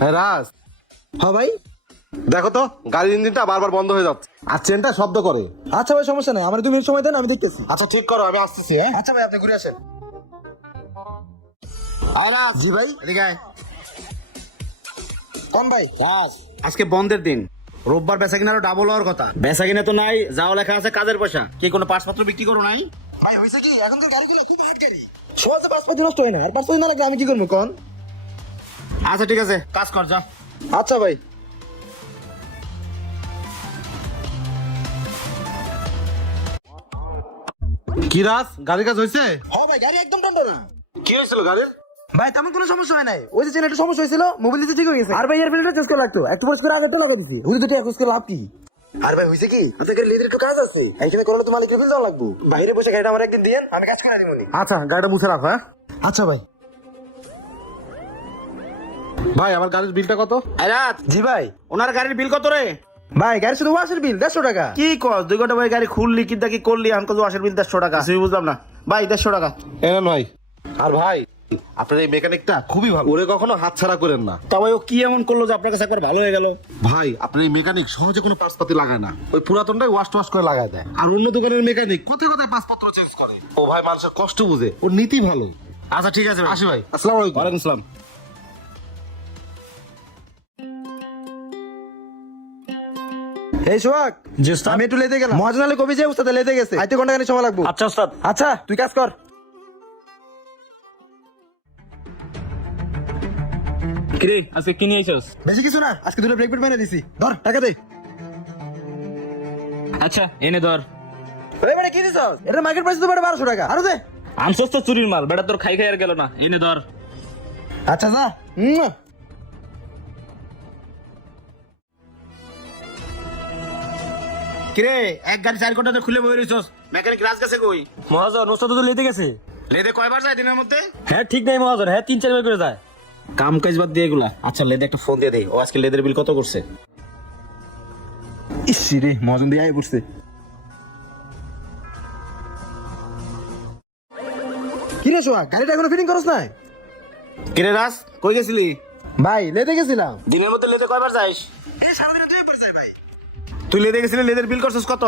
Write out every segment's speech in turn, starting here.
হ্যাঁ রাজ, হ্যাঁ ভাই। দেখো তো গাড়ির ইঞ্জিনটা বারবার বন্ধ হয়ে যাচ্ছে আর চেনটা শব্দ করে। আচ্ছা ভাই, সমস্যা নাই, আমার 2 মিনিট সময় দেন, আমি দেখতেছি। আচ্ছা ঠিক করো, আমি আসতেছি। হ্যাঁ আচ্ছা ভাই, আপনি ঘুরে আসেন। আর রাজ, জি ভাই। এদিকে আয়। কোন ভাই? রাজ, আজকে বন্ধের দিন, রোববার বেচা কিনারও ডাবল হওয়ার কথা। বেচা কিনা তো নাই, যাও লেখা আছে কাজের পয়সা। কি কোনো পাসপত্র বিক্রি করো নাই? ভাই হইছে কি, এখনকার গাড়িগুলো খুব হাট গাড়ি, সহজে পাসপোর্ট নষ্ট হয় না, আর পাসপোর্ট না লাগলে আমি কি করবো কোন? আচ্ছা ঠিক আছে, কাজ কর যা। আচ্ছা ভাই। কি রাজ, গাড়ির কাজ হয়েছে? হ্যাঁ ভাই, গাড়ি একদম টন্ডনা। কি হয়েছিল গাড়ির? ভাই তেমন কোনো সমস্যা হয় নাই, ওই যে চেন একটা সমস্যা হয়েছিল, মোবাইল দিতে ঠিক হয়ে গেছে। আর ভাই এর ফিল্টার চেঞ্জ করা লাগতো, একটু পরিষ্কার আগেরটা লাগাই দিছি, ওই দুটো এক করে লাভ কি? আর ভাই হইছে কি, আপনাদের লেদের একটু কাজ আছে, এইখানে করলে তো মালিকের বিল দেওয়া লাগবে। বাইরে বসে গাড়িটা আমার একদিন দিয়েন, আমি কাজ করে দিবনি। আচ্ছা গাড়িটা মুছে রাখো। হ্যাঁ আচ্ছা ভাই। ভাই, আমার গাড়ির বিলটা কত? এই রাত, জি ভাই। ওনার গাড়ির বিল কত রে? ভাই গাড়ি শুধু ওয়াশের বিল 150 টাকা। কি কস, 2 ঘন্টা ভাই গাড়ি খুললি কি দেখি করলি, আমাকে ওয়াশের বিল 150 টাকা। আমি বুঝলাম না ভাই, 150 টাকা। এলেন ভাই। আর ভাই, আপনার এই মেকানিকটা খুবই ভালো, ওরে কখনো হাতছাড়া করেন না। তবে ও কি এমন করলো যে আপনার কাছে একবার ভালো হয়ে গেল? ভাই, আপনার এই মেকানিক সহজে কোনো পাসপাতি লাগায় না, ওই পুরাতনটাই ওয়াশ টোয়াশ করে লাগায় দেয়। আর অন্য দোকানের মেকানিক কোথায় কোথায় পাসপত্র চেঞ্জ করে। ও ভাই মানুষের কষ্ট বুঝে, ওর নীতি ভালো। আচ্ছা ঠিক আছে, আসি ভাই, আসসালামু আলাইকুম। ওয়ালাইকুম আসসালাম। এই সোহাগ, জি ওস্তাদ। আমি একটু লেতে গেলাম, মহাজনালে কবি যে উস্তাদে লেতে গেছে, আইতে ঘন্টা খানিক সময় লাগবে। আচ্ছা ওস্তাদ। আচ্ছা তুই কাজ কর। কিরে আজকে কি নিয়ে আইছস? বেশি কিছু না, আজকে দুটো ব্রেক প্যাড বানিয়ে দিছি, ধর টাকা দে। আচ্ছা এনে ধর। ওই মানে কি দিছস? এটা মার্কেট প্রাইস তো বড় 1200 টাকা, আরো দে। আনছস তো চুরির মাল, বেটা তোর খাই খাই আর গেল না। এনে ধর। আচ্ছা যা। কিরে, এক গাড়ি 4 ঘন্টা ধরে খুলে বই রইছস, মেকানিক রাজ গেছে কই? মহাজন ওস্তাদ তো লেতে গেছে। লেদে কয়বার যায় দিনের মধ্যে? হ্যাঁ ঠিক নাই মহাজন, হ্যাঁ 3-4 বার করে যায়। কাম কাজ বাদ দিয়ে এগুলা। আচ্ছা লেদে একটা ফোন দিয়ে দেই, ও আজকে লেদের বিল কত করছে? ইস রে, মহাজন দিয়ে আই পড়ছে। কি রে সোহাগ, গাড়িটা এখনো ফিটিং করছ নাই? কিরে রাজ, কই গেছিলি? ভাই লেতে গেছিলাম। দিনের মধ্যে লেদে কয়বার যাইস? এই সারাদিনে তুই একবার যাই ভাই। তুই লেদে গেছিলি, লেদের বিল করছিস কত?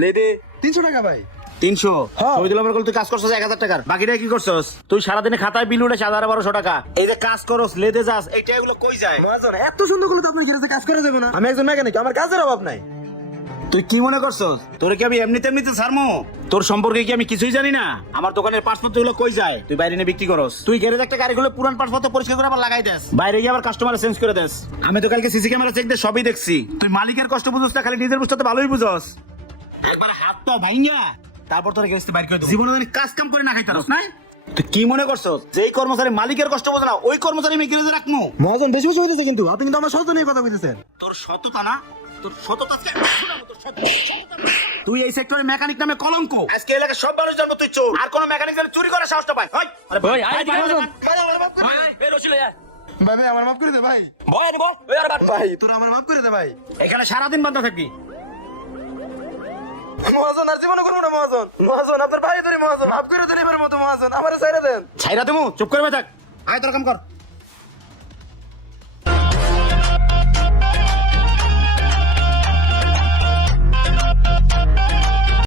লেতে 300 টাকা ভাই। 300? হ্যাঁ। তুই দিলাম তুই কাজ করছিস 1000 টাকার, বাকিটা কি করছিস? তুই সারাদিনে খাতায় বিল উঠে 1200 টাকা। এই যে কাজ করস, লেদে যাস, এইটা এগুলো কই যায়? মহাজন এত সুন্দর করলে তো আপনার গ্যারেজে কাজ করা যাবে না। আমি একজন মেকানিক, আমার কাজের অভাব নাই। তুই কি মনে করছস তোরে কি আমি এমনিতে এমনিতে ছাড়মু? তোর সম্পর্কে কি আমি কিছুই জানি না? আমার দোকানের পাসপোর্ট গুলো কই যায়? তুই বাইরে নিয়ে বিক্রি করস। তুই গ্যারেজে একটা গাড়ি গুলো পুরান পাসপোর্ট পরিষ্কার করে আবার লাগাই দেস, বাইরে গিয়ে আবার কাস্টমার চেঞ্জ করে দেস। আমি তো কালকে সিসি ক্যামেরা চেক দিয়ে সবই দেখছি। তুই মালিকের কষ্ট বুঝছ না, খালি নিজের বুঝতে ভালোই বুঝস। একবার হাত তো ভাইঙ্গা তারপর তোর গ্যারেজ বাইরে করে দেব। জীবনে যদি কাজ কাম করে না খাইতে পারস না? তুই কি মনে করছস যেই কর্মচারী মালিকের কষ্ট বোঝে না, ওই কর্মচারী আমি গ্যারেজে রাখমু? মহাজন বেশি বেশি হইতেছে কিন্তু, আপনি কিন্তু আমার সহজ নিয়ে কথা কইতেছেন। তোর সততা না, তোর সততা আজকে শোনাবো, তোর সততা। তুই এই সেক্টরে মেকানিক নামে কলঙ্ক। আজকে এলাকার সব মানুষ জানবো তুই চোর, আর কোন মেকানিক যেন চুরি করার সাহসটা পায়। হয় ওই আয় মহাজন। বের হইছিল যা। ভাই ভাই আমার মাফ করে দে ভাই। বয় আনি বয়। ওই আর বাট। ভাই তোরা আমার মাফ করে দে ভাই। এখানে সারাদিন বান্ধা থাকবি। মহাজন আর জীবনে করবো না মহাজন। মহাজন আপনার ভাই ধরে মহাজন, মাফ করে দেন এবার মতো মহাজন, আমারে ছাইরা দেন। ছাইরা তুমি চুপ করে থাক। আয় তোর কাম কর।